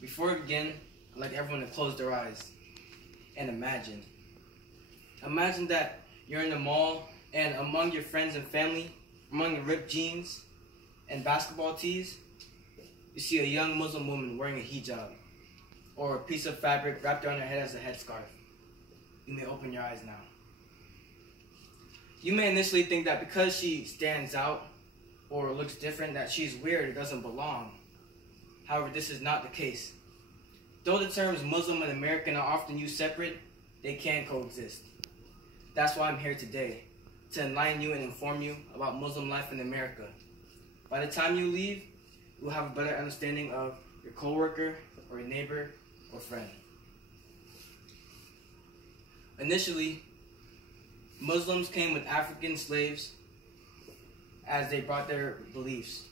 Before we begin, I'd like everyone to close their eyes and imagine. Imagine that you're in the mall and among your friends and family, among the ripped jeans and basketball tees, you see a young Muslim woman wearing a hijab or a piece of fabric wrapped around her head as a headscarf. You may open your eyes now. You may initially think that because she stands out or looks different that she's weird or doesn't belong. However, this is not the case. Though the terms Muslim and American are often used separate, they can coexist. That's why I'm here today, to enlighten you and inform you about Muslim life in America. By the time you leave, you'll have a better understanding of your coworker or your neighbor or friend. Initially, Muslims came with African slaves as they brought their beliefs.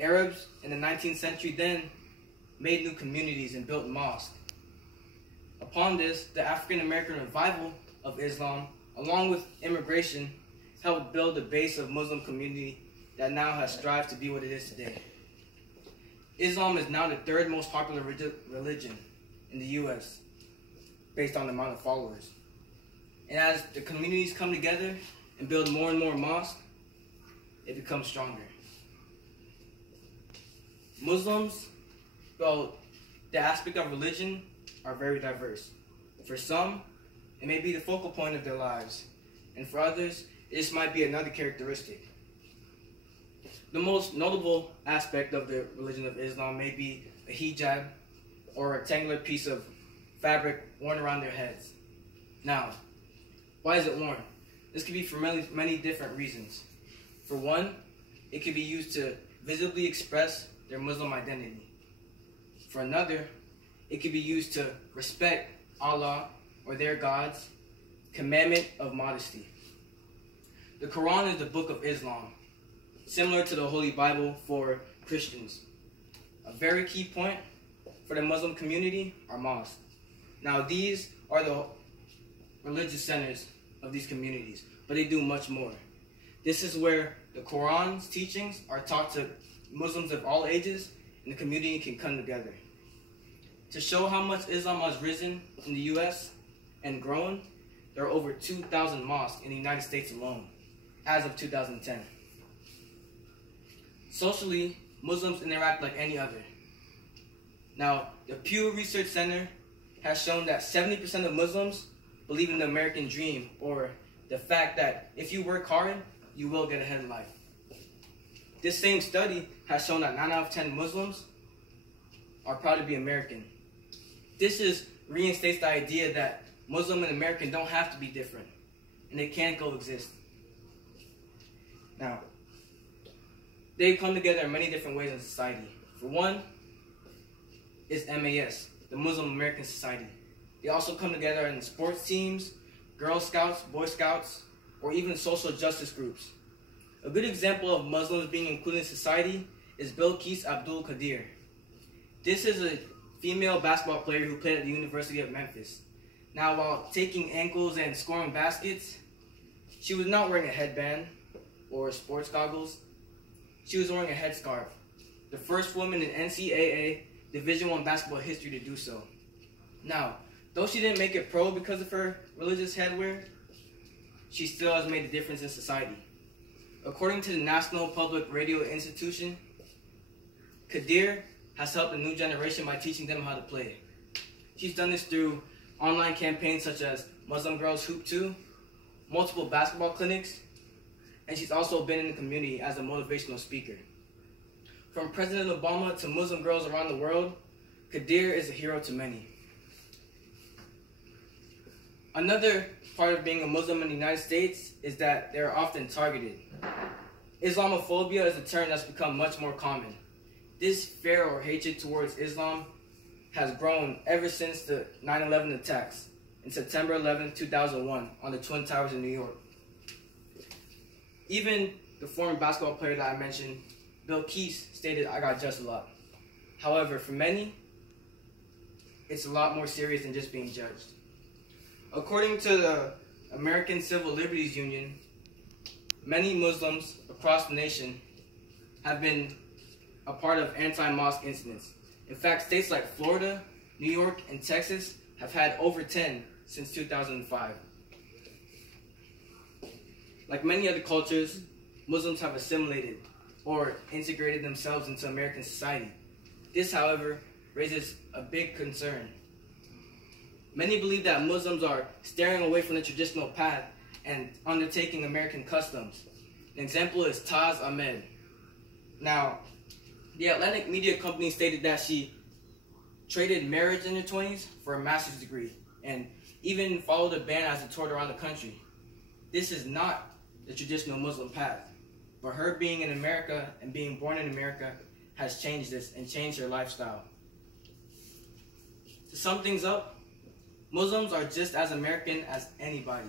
Arabs in the 19th century then made new communities and built mosques. Upon this, the African American revival of Islam, along with immigration, helped build the base of Muslim community that now has strived to be what it is today. Islam is now the third most popular religion in the U.S. based on the amount of followers. And as the communities come together and build more and more mosques, it becomes stronger. Muslims, well, the aspect of religion are very diverse. For some, it may be the focal point of their lives, and for others, this might be another characteristic. The most notable aspect of the religion of Islam may be a hijab or a rectangular piece of fabric worn around their heads. Now, why is it worn? This could be for many different reasons. For one, it could be used to visibly express their Muslim identity. For another, it could be used to respect Allah or their God's commandment of modesty. The Quran is the book of Islam, similar to the Holy Bible for Christians. A very key point for the Muslim community are mosques. Now, these are the religious centers of these communities, but they do much more. This is where the Quran's teachings are taught to Muslims of all ages, and the community can come together. To show how much Islam has risen in the U.S. and grown, there are over 2,000 mosques in the United States alone, as of 2010. Socially, Muslims interact like any other. Now, the Pew Research Center has shown that 70% of Muslims believe in the American dream, or the fact that if you work hard, you will get ahead in life. This same study has shown that 9 out of 10 Muslims are proud to be American. This reinstates the idea that Muslim and American don't have to be different, and they can coexist. Now, they come together in many different ways in society. For one, is MAS, the Muslim American Society. They also come together in sports teams, Girl Scouts, Boy Scouts, or even social justice groups. A good example of Muslims being included in society is Bilqis Abdul Qadir. This is a female basketball player who played at the University of Memphis. Now, while taking ankles and scoring baskets, she was not wearing a headband or sports goggles. She was wearing a headscarf, the first woman in NCAA Division I basketball history to do so. Now, though she didn't make it pro because of her religious headwear, she still has made a difference in society. According to the National Public Radio Institution, Qadir has helped a new generation by teaching them how to play. She's done this through online campaigns such as Muslim Girls Hoop 2, multiple basketball clinics, and she's also been in the community as a motivational speaker. From President Obama to Muslim girls around the world, Qadir is a hero to many. Another part of being a Muslim in the United States is that they are often targeted. Islamophobia is a term that's become much more common. This fear or hatred towards Islam has grown ever since the 9/11 attacks in September 11, 2001 on the Twin Towers in New York. Even the former basketball player that I mentioned, Bilqis, stated, "I got judged a lot." However, for many, it's a lot more serious than just being judged. According to the American Civil Liberties Union, many Muslims across the nation have been a part of anti-mosque incidents. In fact, states like Florida, New York, and Texas have had over 10 since 2005. Like many other cultures, Muslims have assimilated or integrated themselves into American society. This, however, raises a big concern. Many believe that Muslims are steering away from the traditional path and undertaking American customs. An example is Taz Ahmed. Now, the Atlantic media company stated that she traded marriage in her 20s for a master's degree and even followed a band as it toured around the country. This is not the traditional Muslim path, but her being in America and being born in America has changed this and changed her lifestyle. To sum things up, Muslims are just as American as anybody.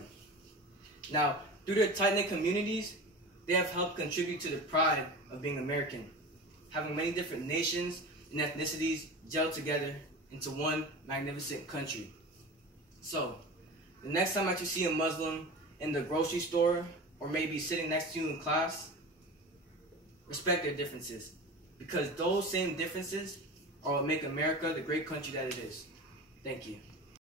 Now, through their tight-knit communities, they have helped contribute to the pride of being American, having many different nations and ethnicities gel together into one magnificent country. So, the next time that you see a Muslim in the grocery store or maybe sitting next to you in class, respect their differences, because those same differences are what make America the great country that it is. Thank you.